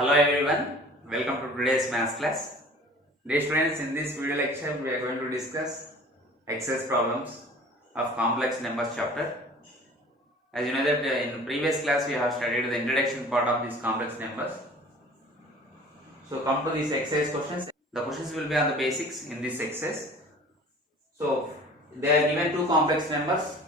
Hello everyone, welcome to today's maths class. Dear students, in this video lecture we are going to discuss exercise problems of complex numbers chapter. As you know that in previous class we have studied the introduction part of these complex numbers. So come to these exercise questions. The questions will be on the basics in this exercise. So they are given two complex numbers.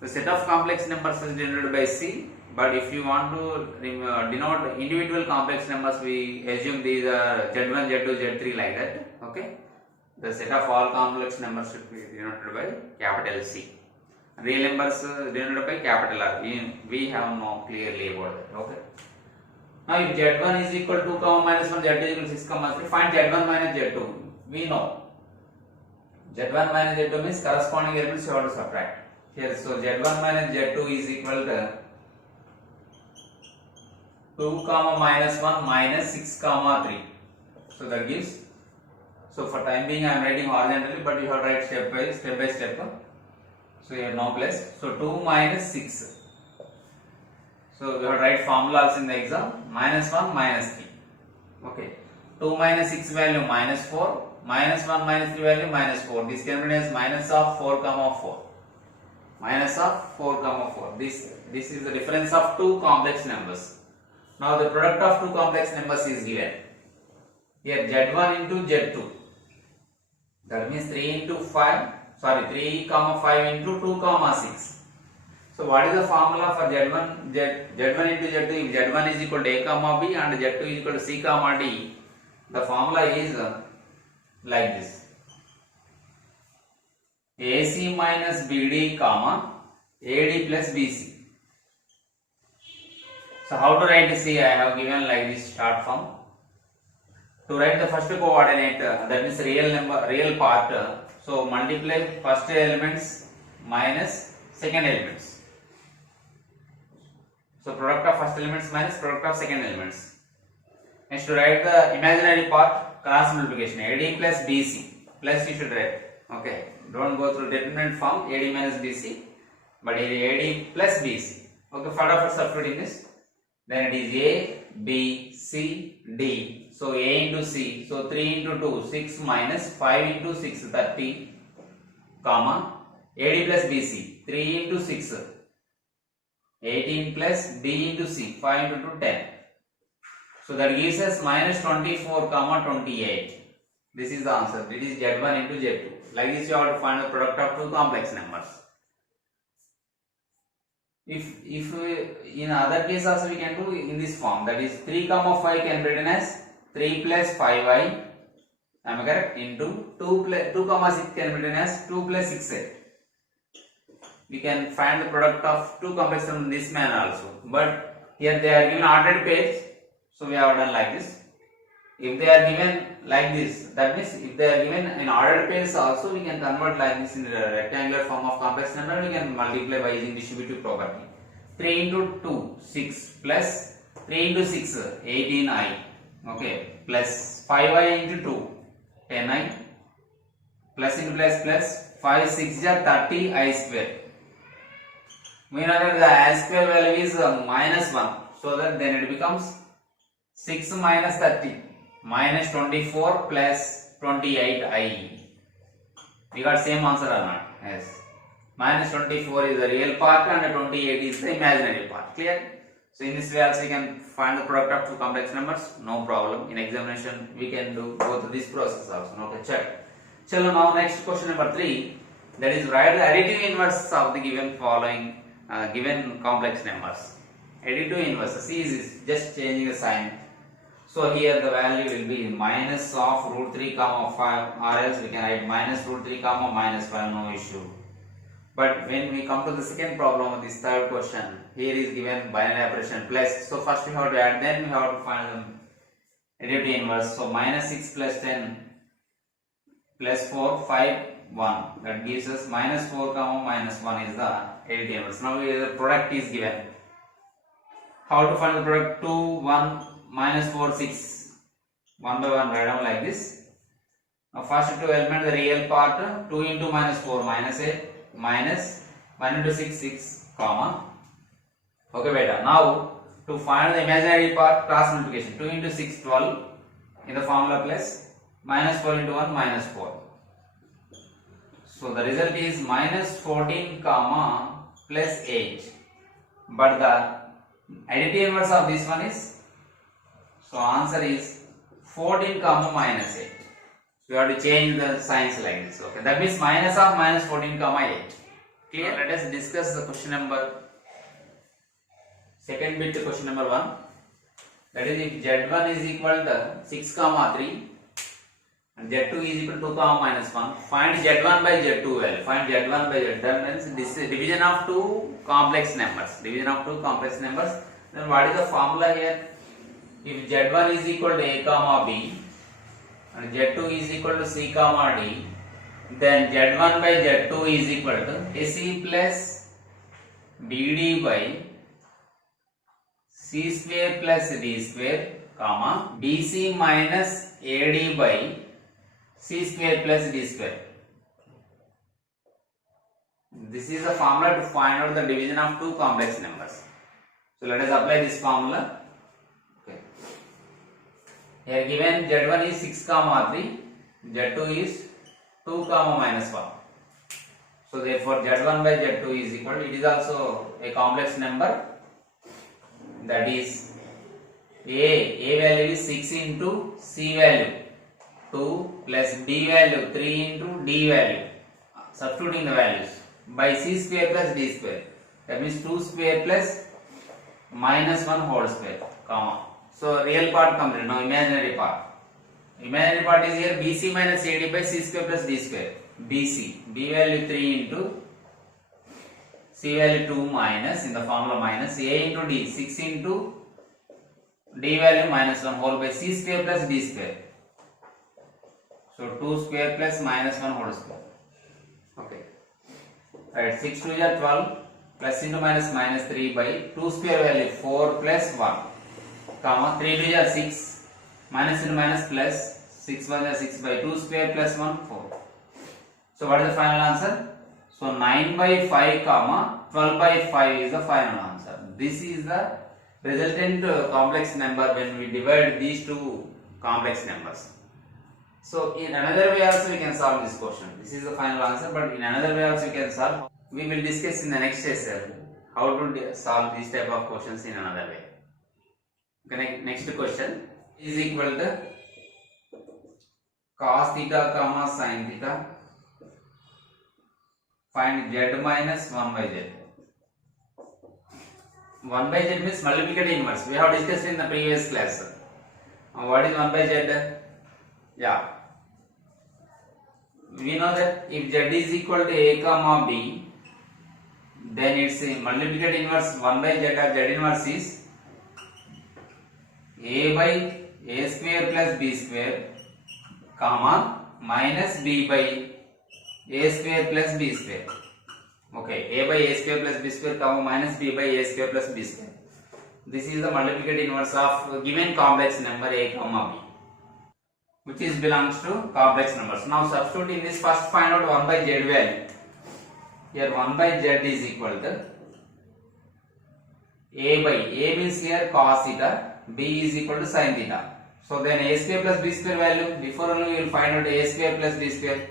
The set of complex numbers is denoted by C. But if you want to denote individual complex numbers, we assume these are Z1, Z2, Z3 like that. Okay. The set of all complex numbers should be denoted by capital C. Real numbers denoted by capital R. We have no clearly about that. Okay. Now if Z1 is equal to 2, minus 1, Z2 is equal to 6, 3, find Z1 minus Z2. We know Z1 minus Z2 means corresponding elements you have to subtract. Here, so Z1 minus Z2 is equal to 2, minus 1 minus 6, 3. So that gives. So for time being I am writing horizontally, but you have to write step by step. So you have no place. So 2 minus 6. So you have to write formulas in the exam. Minus 1 minus 3. Okay. 2 minus 6 value minus 4. Minus 1 minus 3 value minus 4. This can be written as minus of 4, 4. Minus of 4, 4. This is the difference of two complex numbers. Now the product of two complex numbers is given. Here Z1 into Z2. That means 3 into 5. Sorry, 3, 5 into 2, 6. So what is the formula for Z1 into Z2? If Z1 is equal to A, B and Z2 is equal to C, D, the formula is like this. AC minus BD, AD plus BC. So how to write C? I have given like this start form. To write the first coordinate, that means real part. So multiply first elements minus second elements. So product of first elements minus product of second elements. Next to write the imaginary part, cross multiplication, AD plus BC. Plus you should write. Okay. Don't go through determinant form AD minus BC, but AD plus BC. Okay. Further substituting this. Then it is A, B, C, D. So A into C. So 3 into 2, 6 minus 5 into 6, 30, comma, AD plus BC, 3 into 6, 18 plus B into C, 5 into 2, 10. So that gives us minus 24, 28. This is the answer. It is Z1 into Z2. Like this you have to find the product of two complex numbers. If in other case also we can do in this form, that is 3, 5 can be written as 3 plus 5i, am I correct, into 2, 6 can be written as 2 plus 6i. We can find the product of two complex numbers in this manner also, but here they are given ordered pairs, so we have done like this. If they are given like this, that means if they are given in ordered pairs also, we can convert like this in a rectangular form of complex number. We can multiply by using distributive property. 3 into 2, 6 plus 3 into 6, 18i. Okay, plus 5i into 2, 10i. Plus into plus 5, 6 are 30i square. We know that the I square value is minus 1, so that then it becomes 6 minus 30. Minus 24 plus 28i. We got same answer or not? Yes. Minus 24 is the real part and 28 is the imaginary part. Clear? So in this way also we can find the product of two complex numbers. No problem. In examination we can go through this process also. Okay, check. Chalo, now next question number 3. That is write the additive inverse of the given following given complex numbers. Additive inverse. See, is just changing the sign. So here the value will be minus of root 3, 5, or else we can write minus root 3, minus 5, no issue. But when we come to the second problem of this third question, here is given binary operation plus. So first we have to add, then we have to find the additive inverse. So minus 6 plus 10 plus 4, 5, 1. That gives us minus 4, minus 1 is the additive inverse. Now the product is given. How to find the product? 2, 1, minus 4, 6. 1 by 1 write down like this. Now first two element, the real part, 2 into minus 4, minus 8, minus 1 into 6, 6, comma. Okay, beta. Now To find the imaginary part, cross multiplication. 2 into 6, 12 in the formula plus minus 4 into 1, minus 4. So the result is minus 14 comma plus 8. But the additive inverse of this one is, so answer is 14 comma minus 8. We have to change the signs like this. Okay, that means minus of minus 14 comma 8. Clear? Let us discuss the question number. Second bit, question number 1. That is, if Z1 is equal to 6 comma 3 and Z2 is equal to 2 comma minus 1, find Z1 by Z2 value. Find Z1 by Z2. That means this is division of two complex numbers. Division of two complex numbers. Then what is the formula here? If Z1 is equal to A comma B and Z2 is equal to C comma D, then Z1 by Z2 is equal to AC plus BD by C square plus D square, comma BC minus AD by C square plus D square. This is the formula to find out the division of two complex numbers. So let us apply this formula. Okay. Here given Z1 is 6 comma 3, Z2 is 2 comma minus 1. So therefore Z1 by Z2 is equal, it is also a complex number. That is A value is 6 into C value 2 plus D value 3 into D value, substituting the values, by C square plus D square. That means 2 square plus minus 1 whole square, comma. So real part completed. Now imaginary part. Imaginary part is here BC minus AD by C square plus D square. BC, B value 3 into C value 2 minus, in the formula minus, A into D, 6 into D value minus 1 whole by C square plus D square. So 2 square plus minus 1 whole square. Okay. Right, 6 to 12 plus into minus minus 3 by 2 square value 4 plus 1, comma 3 to 6 minus into minus plus 6 1 6 by 2 square plus 1 4. So what is the final answer? So 9 by 5 comma 12 by 5 is the final answer. This is the resultant complex number when we divide these two complex numbers. So in another way also we can solve this question. This is the final answer, but in another way also we can solve. We will discuss in the next session how to solve these type of questions in another way. Okay, next question is equal to cos theta comma sin theta. Find Z minus 1 by Z. 1 by Z means multiplicative inverse. We have discussed in the previous class. What is 1 by Z? Yeah. We know that if Z is equal to A comma B, then its multiplicative inverse 1 by Z or Z inverse is A by A square plus B square, comma minus B by A square plus B square. Okay, A by A square plus B square, comma minus B by A square plus B square. This is the multiplicative inverse of given complex number A comma B, which is belongs to complex numbers. Now substitute in this, first find out 1 by Z value. Here 1 by Z is equal to A by, A means here cos theta, B is equal to sin theta. So then A square plus B square value, before only we will find out A square plus B square.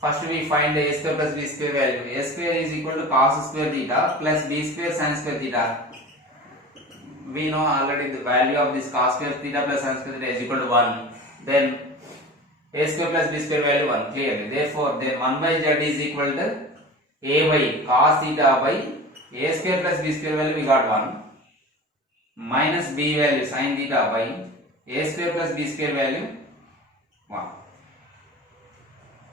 First we find A square plus B square value. A square is equal to cos square theta plus B square sin square theta. We know already the value of this cos square theta plus sin square theta is equal to 1. Then A square plus B square value 1 clearly. Therefore, then 1 by Z is equal to A by cos theta by A square plus B square value we got 1 minus B value sin theta by A square plus B square value 1.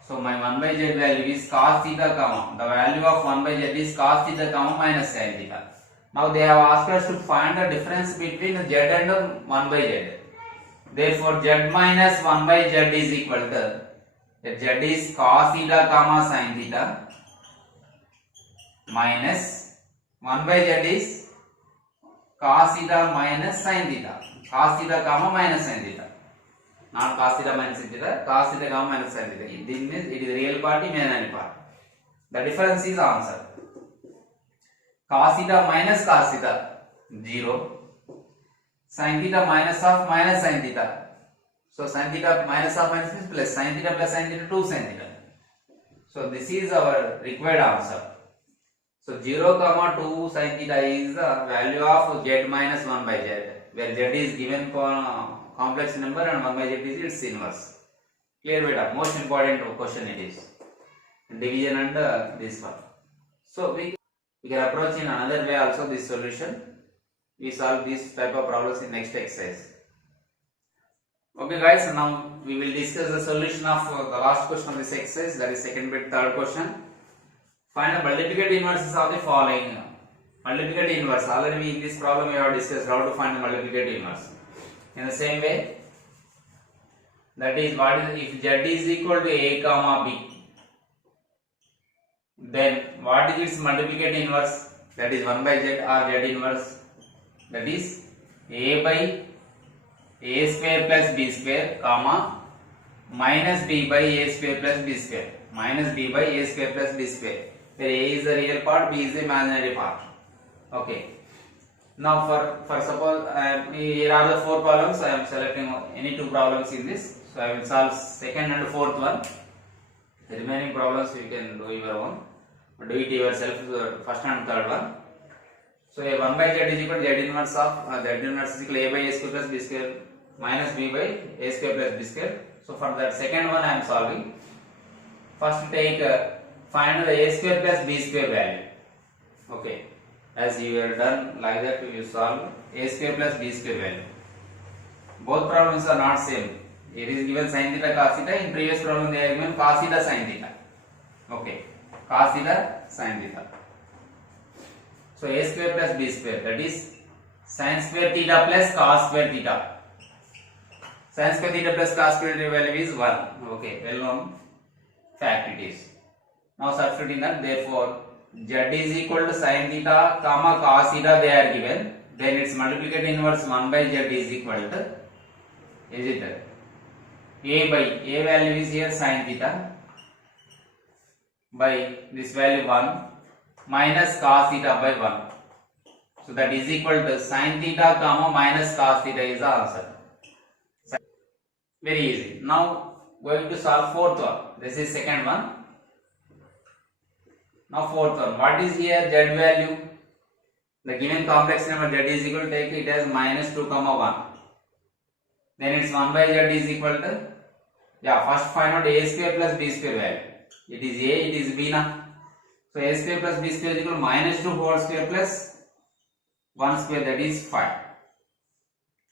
So my 1 by Z value is cos theta comma, the value of 1 by Z is cos theta comma minus sin theta. Now they have asked us to find the difference between Z and 1 by Z. Therefore Z minus 1 by Z is equal to, Z is cos theta comma sin theta minus 1 by Z is cos theta minus sin theta. Cos theta comma minus sin theta. Not cos theta minus sin theta, cos theta comma minus sin theta. This means it is real part, imaginary part. The difference is answer. Cos theta minus cos theta 0, sin theta minus of minus sin theta. So sin theta minus of minus means plus sin theta plus sin theta 2 sin theta. So this is our required answer. So 0 comma 2 sin theta is the value of z minus 1 by z, where z is given for complex number and 1 by z is its inverse. Clear beta? Most important question it is. Division and this one. So we can approach in another way also this solution. We solve this type of problems in next exercise. Okay guys, now we will discuss the solution of the last question of this exercise, that is second bit third question. Find the multiplicative inverses of the following. Multiplicative inverse, already in this problem we have discussed how to find the multiplicative inverse. In the same way, that is what is if z is equal to a comma b, then what is its multiplicative inverse? That is 1 by z or z inverse, that is a by a square plus b square comma minus b by a square plus b square, minus b by a square plus b square, where a is the real part, b is the imaginary part. Okay. Now for suppose here are the 4 problems. I am selecting any 2 problems in this. So I will solve second and fourth one. The remaining problems you can do your own. Do it yourself, first and third one. So a 1 by z is equal to z inverse of z inverse is equal to a by a square plus b square minus b by a square plus b square. So for that second one I am solving. First take find the a square plus b square value. Okay. As you are done like that, you solve a square plus b square value. Both problems are not same. It is given sin theta cos theta. In previous problem they are given cos theta sin theta. Okay. Cos theta sin theta. So a square plus b square, that is sin square theta plus cos square theta. Sin square theta plus cos square theta value is 1. Okay, well known fact it is. Now substituting that, therefore z is equal to sin theta comma cos theta they are given. Then its multiplicative inverse 1 by z is equal to, is it a by a value is here sin theta by this value 1 minus cos theta by 1. So that is equal to sin theta comma minus cos theta is the answer. Very easy. Now going to solve fourth one. This is second one. Now fourth one. What is here z value? The given complex number z is equal to, take it as minus 2 comma 1. Then it's 1 by z is equal to, first find out a square plus b square value. It is a, it is b now. So a square plus b square is equal to minus 2 whole square plus 1 square, that is 5.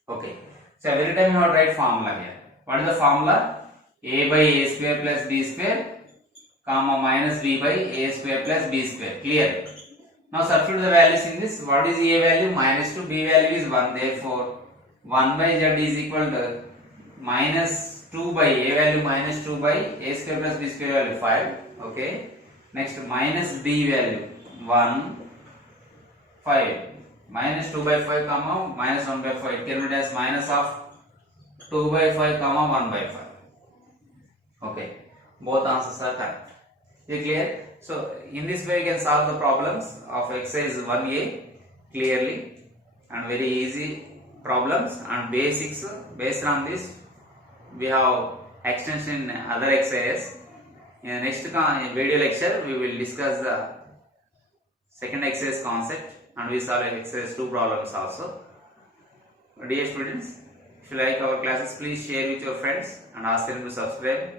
Okay. So every time you have to write formula here. What is the formula? A by a square plus b square comma minus b by a square plus b square. Clear? Now substitute the values in this. What is a value? Minus 2, b value is 1. Therefore 1 by z is equal to minus 2 by a value minus 2 by a square plus b square value 5. Okay. Next minus b value 1 5 minus 2 by 5 comma minus 1 by 5. It can be as minus of 2 by 5 comma 1 by 5. Okay. Both answers are correct. Is it clear? So in this way you can solve the problems of exercise 1A clearly, and very easy problems and basics. Based on this we have extension in other exercises. In the next video lecture we will discuss the second exercise concept and we solve exercise 2 problems also. Dear students, if you like our classes, please share with your friends and ask them to subscribe.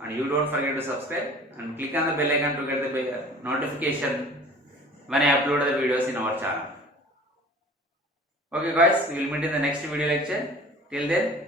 And you don't forget to subscribe and click on the bell icon to get the notification when I upload the videos in our channel. Okay guys, we will meet in the next video lecture. Till then,